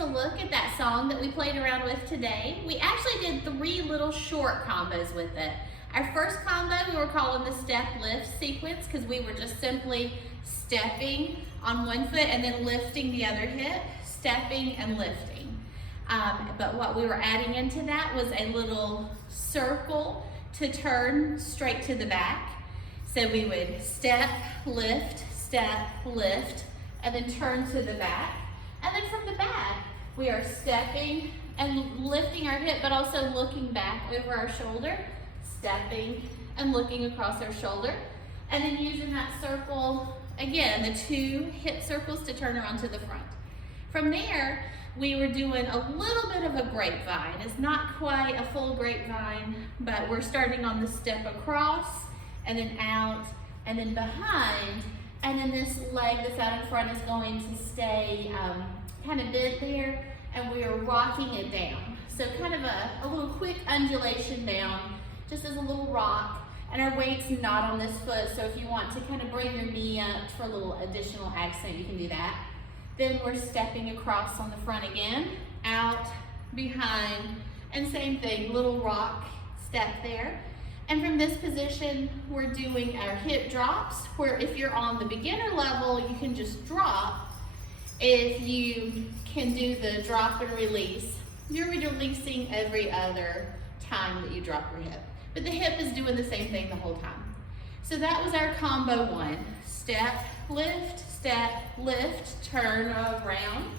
to look at that song that we played around with today, we actually did 3 little short combos with it. Our first combo we were calling the step lift sequence because we were just simply stepping on one foot and then lifting the other hip, stepping and lifting. But what we were adding into that was a little circle to turn straight to the back. So we would step, lift, and then turn to the back. And then from the back, we are stepping and lifting our hip, but also looking back over our shoulder, stepping and looking across our shoulder, and then using that circle, again, the 2 hip circles to turn around to the front. From there, we were doing a little bit of a grapevine. It's not quite a full grapevine, but we're starting on the step across, and then out, and then behind, and then this leg that's out in front is going to stay kind of bent there, and we are rocking it down. So kind of a little quick undulation down, just as a little rock, and our weight's not on this foot, so if you want to kind of bring your knee up for a little additional accent, you can do that. Then we're stepping across on the front again, out, behind, and same thing, little rock step there. And from this position, we're doing our hip drops, where if you're on the beginner level, you can just drop. If you can do the drop and release, you're releasing every other time that you drop your hip. But the hip is doing the same thing the whole time. So that was our combo 1. Step, lift, turn around,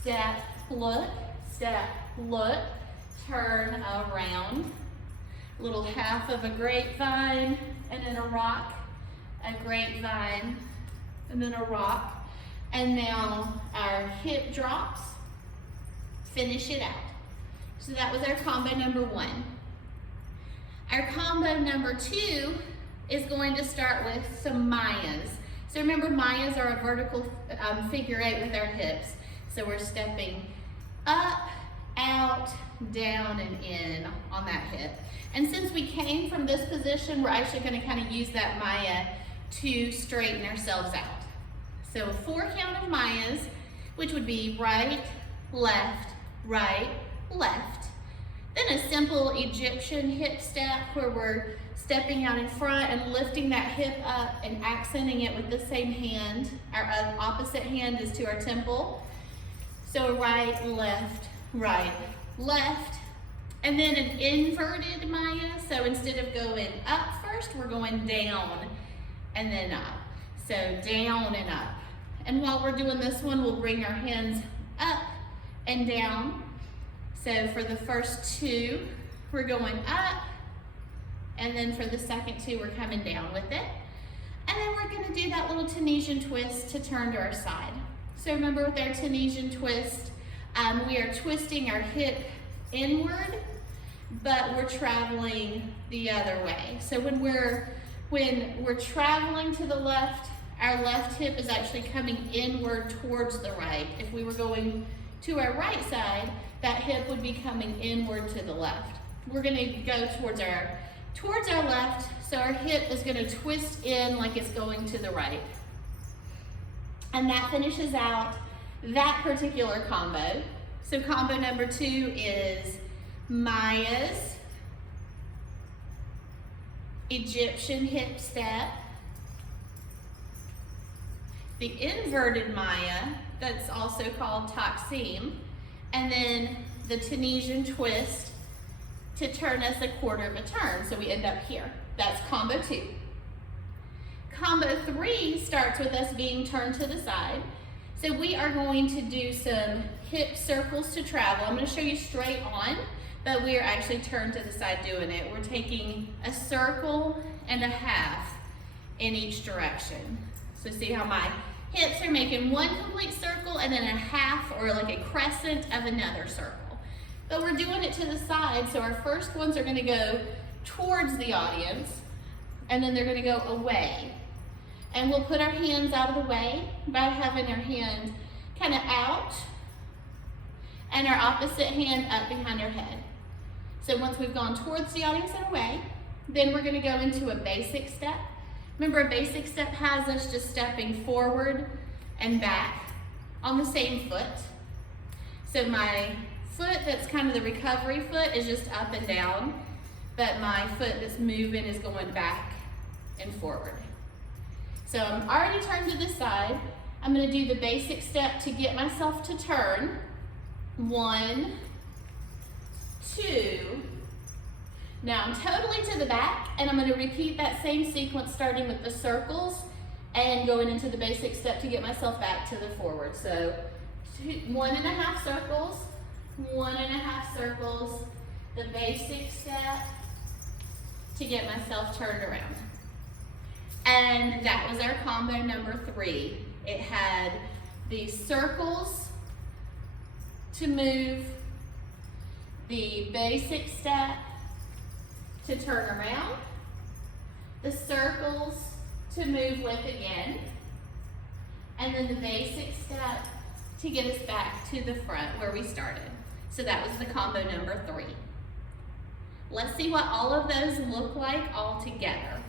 step, look, turn around. Little half of a grapevine, and then a rock, a grapevine, and then a rock. And now our hip drops, finish it out. So that was our combo number 1. Our combo number 2 is going to start with some Mayas. So remember, Mayas are a vertical figure 8 with our hips. So we're stepping up, out, down, and in on that hip. And since we came from this position, we're actually going to kind of use that Maya to straighten ourselves out. So a 4 count of Mayas, which would be right, left, Then a simple Egyptian hip step where we're stepping out in front and lifting that hip up and accenting it with the same hand. Our opposite hand is to our temple. So right, left. And then an inverted Maya. So instead of going up first, we're going down and then up. So down and up. And while we're doing this one, we'll bring our hands up and down. So for the first 2, we're going up. And then for the second 2, we're coming down with it. And then we're gonna do that little Tunisian twist to turn to our side. So remember with our Tunisian twist, we are twisting our hip inward, but we're traveling the other way. So when we're traveling to the left, our left hip is actually coming inward towards the right. If we were going to our right side, that hip would be coming inward to the left. We're gonna go towards our left, so our hip is gonna twist in like it's going to the right. And that finishes out that particular combo. So combo number 2 is Mayas, Egyptian hip step, the inverted Maya, that's also called Taksim, and then the Tunisian twist to turn us a quarter of a turn. So we end up here. That's combo 2. Combo 3 starts with us being turned to the side. So we are going to do some hip circles to travel. I'm going to show you straight on, but we are actually turned to the side doing it. We're taking a circle and a half in each direction. So see how my hips are making one complete circle and then a half or like a crescent of another circle. But we're doing it to the side, so our first ones are going to go towards the audience, and then they're going to go away. And we'll put our hands out of the way by having our hand kind of out and our opposite hand up behind our head. So once we've gone towards the audience and away, then we're going to go into a basic step. Remember, a basic step has us just stepping forward and back on the same foot. So my foot that's kind of the recovery foot is just up and down, but my foot that's moving is going back and forward. So I'm already turned to this side. I'm going to do the basic step to get myself to turn. 1, 2. Now I'm totally to the back, and I'm going to repeat that same sequence starting with the circles and going into the basic step to get myself back to the forward. So 1.5 circles, 1.5 circles, the basic step to get myself turned around. And that was our combo number 3. It had the circles to move, the basic step to turn around, the circles to move with again, and then the basic step to get us back to the front where we started. So that was the combo number 3. Let's see what all of those look like all together.